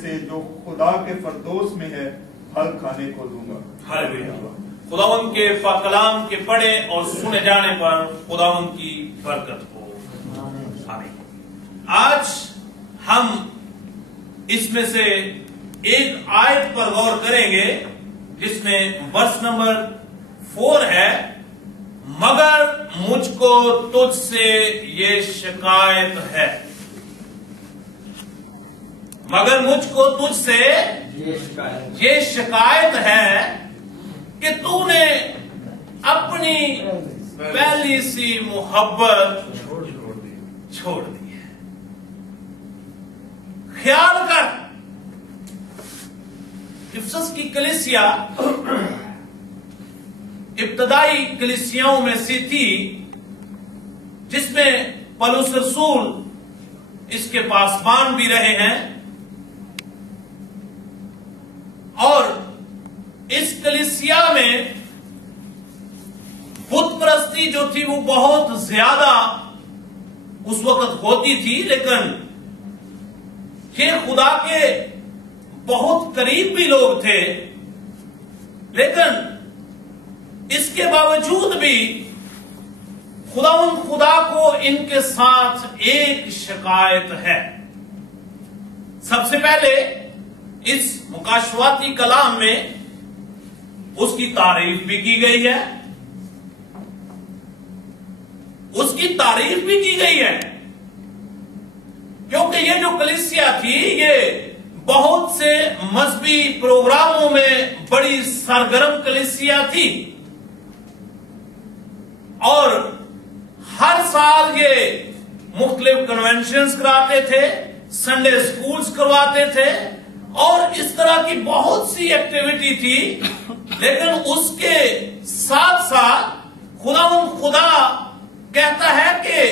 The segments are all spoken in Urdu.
سے جو خدا کے فردوس میں ہے پھل کھانے کو دوں گا۔ ہاللیلویا۔ خداوند کے پاک کلام کے پڑھے اور سنے جانے پر خداوند کی برکت ہو، آمین۔ آج ہم اس میں سے ایک آیت پر غور کریں گے جس میں ورس نمبر 4 ہے، مگر مجھ کو تجھ سے یہ شکایت ہے، مگر مجھ کو تجھ سے یہ شکایت ہے کہ تو نے اپنی پہلی سی محبت چھوڑ دی ہے۔ خیال کر، افسس کی کلیسیا ابتدائی کلیسیاؤں میں سے تھی جس میں پولس رسول اس کے پاسبان بھی رہے ہیں، اور اس کلیسیا میں بت پرستی جو تھی وہ بہت زیادہ اس وقت ہوتی تھی، لیکن یہ خدا کے بہت قریب بھی لوگ تھے، لیکن اس کے باوجود بھی خدا کو ان کے ساتھ ایک شکایت ہے۔ سب سے پہلے اس مکاشواتی کلام میں اس کی تعریف بھی کی گئی ہے، اس کی تعریف بھی کی گئی ہے، کیونکہ یہ جو کلیسیا تھی یہ بہت سے مذہبی پروگراموں میں بڑی سرگرم کلیسیا تھی، اور ہر سال یہ مختلف کنونشنز کراتے تھے، سنڈے سکولز کرواتے تھے، اور اس طرح کی بہت سی ایکٹیویٹی تھی، لیکن اس کے ساتھ ساتھ خدا کہتا ہے کہ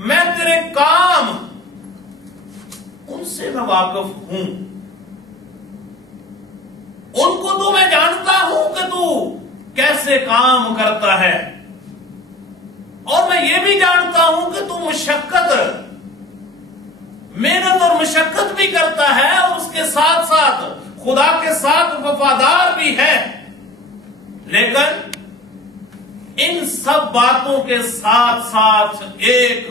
میں تیرے کام ان سے میں واقف ہوں، ان کو تو میں جانتا ہوں کہ تو کیسے کام کرتا ہے، اور میں یہ بھی جانتا ہوں کہ تو مشقت، محنت اور مشقت بھی کرتا ہے، اور اس کے ساتھ ساتھ خدا کے ساتھ وفادار بھی ہے، لیکن ان سب باتوں کے ساتھ ساتھ ایک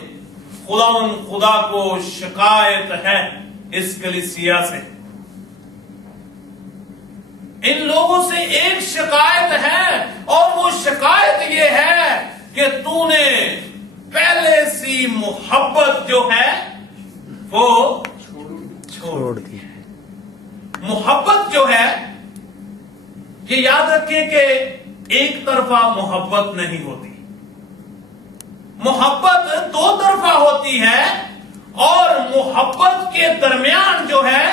خدا کو شکایت ہے اس کلیسیا سے، ان لوگوں سے ایک شکایت ہے، اور وہ شکایت یہ ہے کہ تو نے پہلے سی محبت جو ہے وہ چھوڑ دی۔ محبت جو ہے یہ یاد رکھیں کہ ایک طرفہ محبت نہیں ہوتی، محبت دو طرفہ ہوتی ہے، اور محبت کے درمیان جو ہے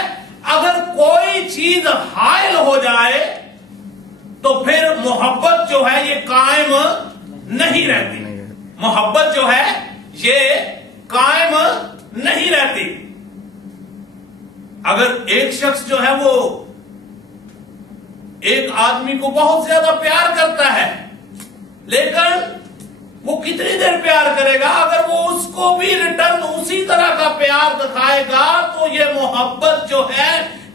اگر کوئی چیز حائل ہو جائے تو پھر محبت جو ہے یہ قائم نہیں رہتی، محبت جو ہے یہ قائم نہیں رہتی۔ اگر ایک شخص جو ہے وہ ایک آدمی کو بہت زیادہ پیار کرتا ہے، لیکن وہ کتنی دیر پیار کرے گا؟ اگر وہ اس کو بھی ریٹرن اسی طرح کا پیار دکھائے گا تو یہ محبت جو ہے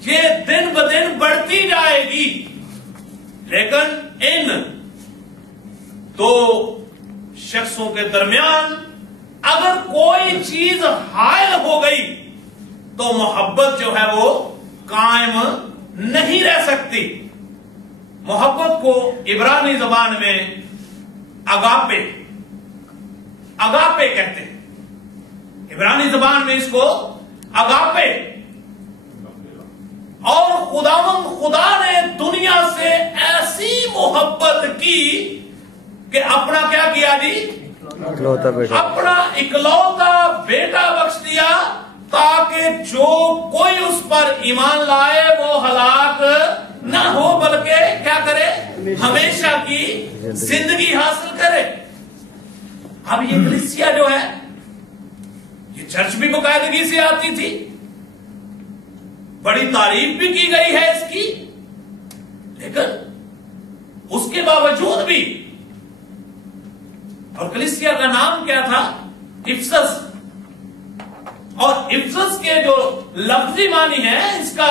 یہ دن بدن بڑھتی جائے گی، لیکن ان دو شخصوں کے درمیان اگر کوئی چیز حائل ہو گئی تو محبت جو ہے وہ قائم نہیں رہ سکتی۔ محبت کو عبرانی زبان میں اگاپے کہتے ہیں، عبرانی زبان میں اس کو اگاپے، اور خدا نے دنیا سے ایسی محبت کی کہ اپنا کیا کیا جی؟ اپنا اکلوتا بیٹا بخش دیا، تاکہ جو کوئی اس پر ایمان لائے وہ ہلاک نہ ہو بلکہ کیا کرے؟ ہمیشہ کی زندگی حاصل کرے۔ اب یہ کلیسیا جو ہے یہ چرچ بھی باقاعدگی سے آتی تھی، بڑی تعریف بھی کی گئی ہے اس کی، لیکن اس کے باوجود بھی، اور کلیسیا کا نام کیا تھا؟ افسس، اور افسس کے جو لفظی معنی ہے اس کا